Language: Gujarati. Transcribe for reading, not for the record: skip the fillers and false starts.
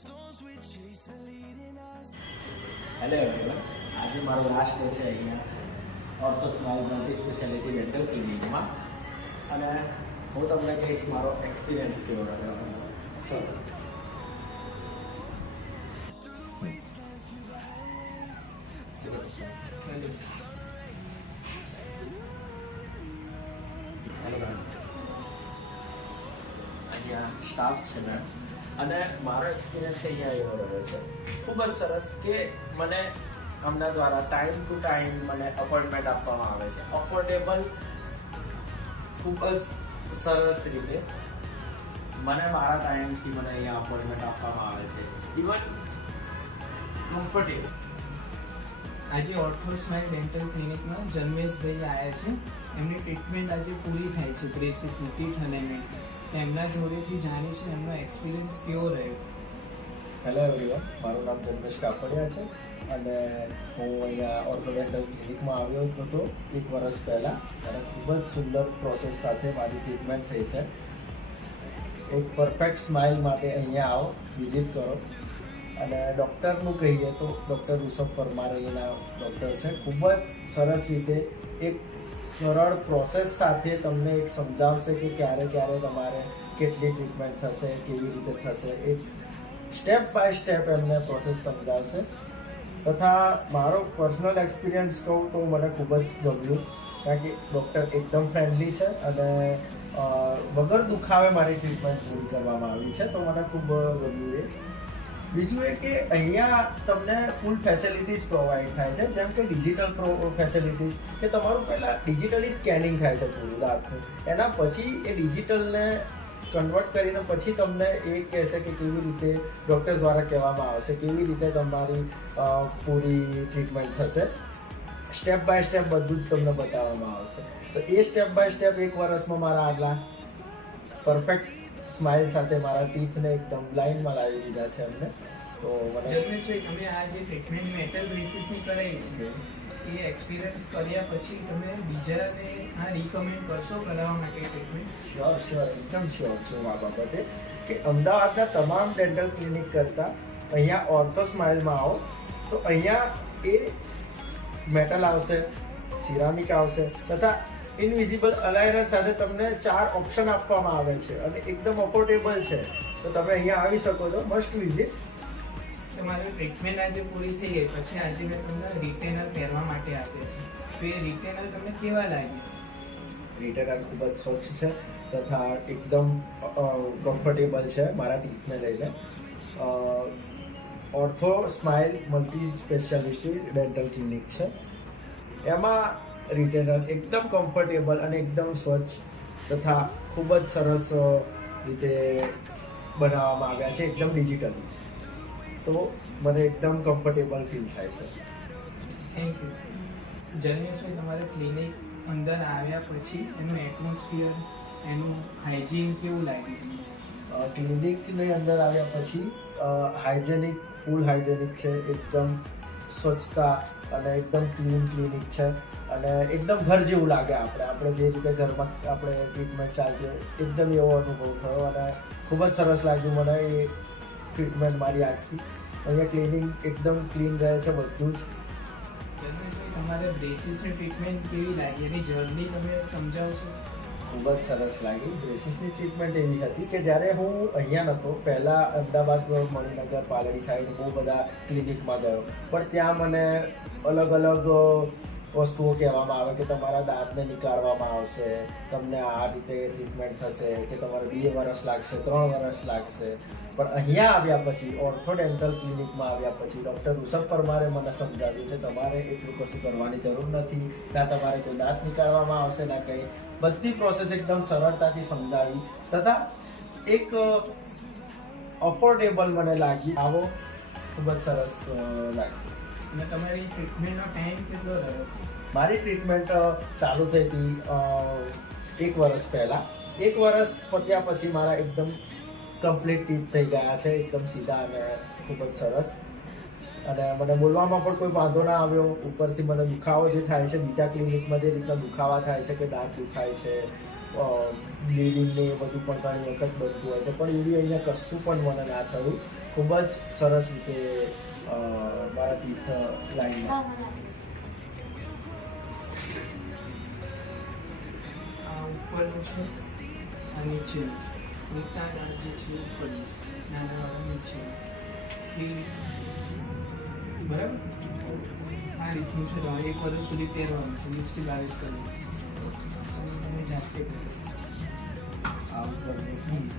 હેલો એવરીવન, આજે મારો લાસ્ટ ડે છે અહીંયા Ortho Smile multi speciality dental ક્લિનિકમાં અને હું તમને કહીશ મારો એક્સપિરિયન્સ કેવો રહ્યો. ચલો. અહીંયા સ્ટાફ છે ને અને મારો એક્સપિરિયન્સ અહીંયા એવો રહ્યો છે ખૂબ જ સરસ કે મને આમના દ્વારા ટાઈમ ટુ ટાઈમ મને અપોઇન્ટમેન્ટ આપવામાં આવે છે. અફોર્ડેબલ, ખૂબ જ સરસ રીતે મને મારા ટાઈમથી મને અહીંયા અપોઇન્ટમેન્ટ આપવામાં આવે છે. Even comfortable. આજે ઓર્થો સ્માઇલ ડેન્ટલ ક્લિનિકમાં જન્મેશભાઈ આવ્યા છે. એમની ટ્રીટમેન્ટ આજે પૂરી થાય છે બ્રેસીસની ટીથ અલાઇનમેન્ટ. એમના જોડેથી જાણીશું એમનો એક્સપિરિયન્સ કેવો રહ્યો. હેલો એવરીવન, મારું નામ જન્મેશ કાપડિયા છે અને હું અહીંયા ઓર્થો ડેન્ટલ ક્લિનિકમાં આવ્યો હતો 1 વર્ષ પહેલાં અને ખૂબ જ સુંદર પ્રોસેસ સાથે મારી ટ્રીટમેન્ટ થઈ છે. એક પરફેક્ટ સ્માઇલ માટે અહીંયા આવો, વિઝિટ કરો. અને ડૉક્ટરનું કહીએ તો ડૉક્ટર ઋષભ પરમાર અહીંના ડૉક્ટર છે. ખૂબ જ સરસ રીતે એક સરળ પ્રોસેસ સાથે તમને એક સમજાવશે કે ક્યારે ક્યારે તમારે કેટલી ટ્રીટમેન્ટ થશે, કેવી રીતે થશે. એક સ્ટેપ બાય સ્ટેપ એમને પ્રોસેસ સમજાવશે. તથા મારો પર્સનલ એક્સપિરિયન્સ કહું તો મને ખૂબ જ ગમ્યું, કારણ કે ડૉક્ટર એકદમ ફ્રેન્ડલી છે અને વગર દુખાવે મારી ટ્રીટમેન્ટ પૂરી કરવામાં આવી છે, તો મને ખૂબ ગમ્યું. એ બીજું એ કે અહીંયા તમને ફૂલ ફેસિલિટીઝ પ્રોવાઈડ થાય છે, જેમ કે ડિજિટલ ફેસિલિટીઝ કે તમારું પહેલાં ડિજિટલી સ્કેનિંગ થાય છે પૂરું દાંતનું, એના પછી એ ડિજિટલને કન્વર્ટ કરીને પછી તમને એ કહેશે કે કેવી રીતે ડૉક્ટર દ્વારા કહેવામાં આવશે કેવી રીતે તમારી પૂરી ટ્રીટમેન્ટ થશે. સ્ટેપ બાય સ્ટેપ બધું જ તમને બતાવવામાં આવશે. તો એ સ્ટેપ બાય સ્ટેપ 1 વર્ષમાં મારા આટલા પરફેક્ટ સ્માઇલ સાથે મારા ટીથને એકદમ લાઇનમાં લાવી દીધા છે અમને. તો મને જન્મેશભાઈ, તમે આ જે ટ્રીટમેન્ટ મેટલ બ્રેસીસની કરાવી છે એ એક્સપિરિયન્સ કર્યા પછી તમે બીજાને આ રિકમેન્ડ કરશો કરાવવા માટે ટ્રીટમેન્ટ? શ્યોર, એકદમ શ્યોર છું આ બાબતે કે અમદાવાદના તમામ ડેન્ટલ ક્લિનિક કરતાં અહીંયા ઓર્થો સ્માઇલમાં આવો તો અહીંયા એ મેટલ આવશે, સિરામિક આવશે તથા ઇનવિઝિબલ અલાઇનર સાથે તમને 4 ઓપ્શન આપવામાં આવે છે અને એકદમ અફોર્ડેબલ છે. તો તમે અહીંયા આવી શકો છો. Must visit. તમારી ટ્રીટમેન્ટ આજે પૂરી થઈ ગઈ પછી આજે મેં તમને રિટેનર પહેરવા માટે આપ્યા છે, તો એ રિટેનર તમને કેવા લાગ્યા? રિટેનર ખૂબ જ સ્વચ્છ છે તથા એકદમ કમ્ફર્ટેબલ છે મારા ટીથને લઈને. Ortho Smile multi speciality dental clinic છે. એમાં રિટેનર એકદમ કમ્ફર્ટેબલ અને એકદમ સ્વચ્છ તથા ખૂબ જ સરસ રીતે બનાવવામાં આવ્યા છે, એકદમ ડિજિટલી. તો મને એકદમ કમ્ફર્ટેબલ ફીલ થાય છે. Thank you. જન્મેશભાઈ, તમારે ક્લિનિક અંદર આવ્યા પછી એનું એટમોસ્ફિયર, એનું હાઇજીન કેવું લાગ્યું? ક્લિનિકની અંદર આવ્યા પછી હાઇજેનિક, ફૂલ હાઇજેનિક છે, એકદમ સ્વચ્છતા અને એકદમ ક્લીન ક્લિનિક છે અને એકદમ ઘર જેવું લાગે. આપણે જે રીતે ઘરમાં આપણે ટ્રીટમેન્ટ ચાલતી હોય એકદમ એવો અનુભવ થયો અને ખૂબ જ સરસ લાગ્યું મને એ ટ્રીટમેન્ટ મારી આખી. અહીંયા ક્લિનિંગ એકદમ ક્લીન રહે છે બધું જ. જન્મેશભાઈ, તમારે બ્રેસીસની ટ્રીટમેન્ટ કેવી લાગી એની જર્ની તમે સમજાવશો? ખૂબ જ સરસ લાગી. બ્રેસીસની ટ્રીટમેન્ટ એવી હતી કે જ્યારે હું અહીંયા નહોતો, પહેલાં અમદાવાદ મણિનગર પાલડી સાઈડ બહુ બધા ક્લિનિકમાં ગયો, પણ ત્યાં મને અલગ અલગ વસ્તુઓ કહેવામાં આવે કે તમારા દાંતને નીકાળવામાં આવશે, તમને આ રીતે ટ્રીટમેન્ટ થશે કે તમારે 2 વર્ષ લાગશે, 3 વર્ષ લાગશે. પણ અહીંયા આવ્યા પછી ઓર્થો ડેન્ટલ ક્લિનિકમાં આવ્યા પછી ડૉક્ટર ઋષભ પરમારે મને સમજાવ્યું કે તમારે એટલું કશું કરવાની જરૂર નથી, ના તમારે કોઈ દાંત નીકાળવામાં આવશે ના કંઈ. બધી પ્રોસેસ એકદમ સરળતાથી સમજાવી તથા એક અફોર્ડેબલ મને લાગી. આવો, ખૂબ જ સરસ લાગશે. અને તમારી ટ્રીટમેન્ટનો ટાઈમ કેટલો રહ્યો? મારી ટ્રીટમેન્ટ ચાલુ થઈ હતી 1 વર્ષ પહેલાં. 1 વર્ષ પત્યા પછી મારા એકદમ કમ્પ્લીટ ટીથ થઈ ગયા છે, એકદમ સીધા અને ખૂબ જ સરસ. અને મને બોલવામાં પણ કોઈ વાંધો ના આવ્યો. ઉપરથી મને દુખાવો જે થાય છે બીજા ક્લિનિકમાં જે રીતના દુખાવા થાય છે કે દાંત દુખાય છે બ્લીડિંગ ને એ બધું પણ ઘણી વખત બનતું હોય છે, પણ એવી અહીંયા કશું પણ મને ના થયું. ખૂબ જ સરસ રીતે મારા તીર્થ લાઈનમાં. આ ઉપરનું છે આ નીચેનું છે. મોટા દાંત જે છે ઉપરનું, નાના વાળા નીચેનું. બરાબર, આ રીતનું છે. તો 1 વર્ષ સુધી પહેરવાનું છે, 20 થી 22 કલાક. તમે જાતે કરો. આ ઉપરની ફીસ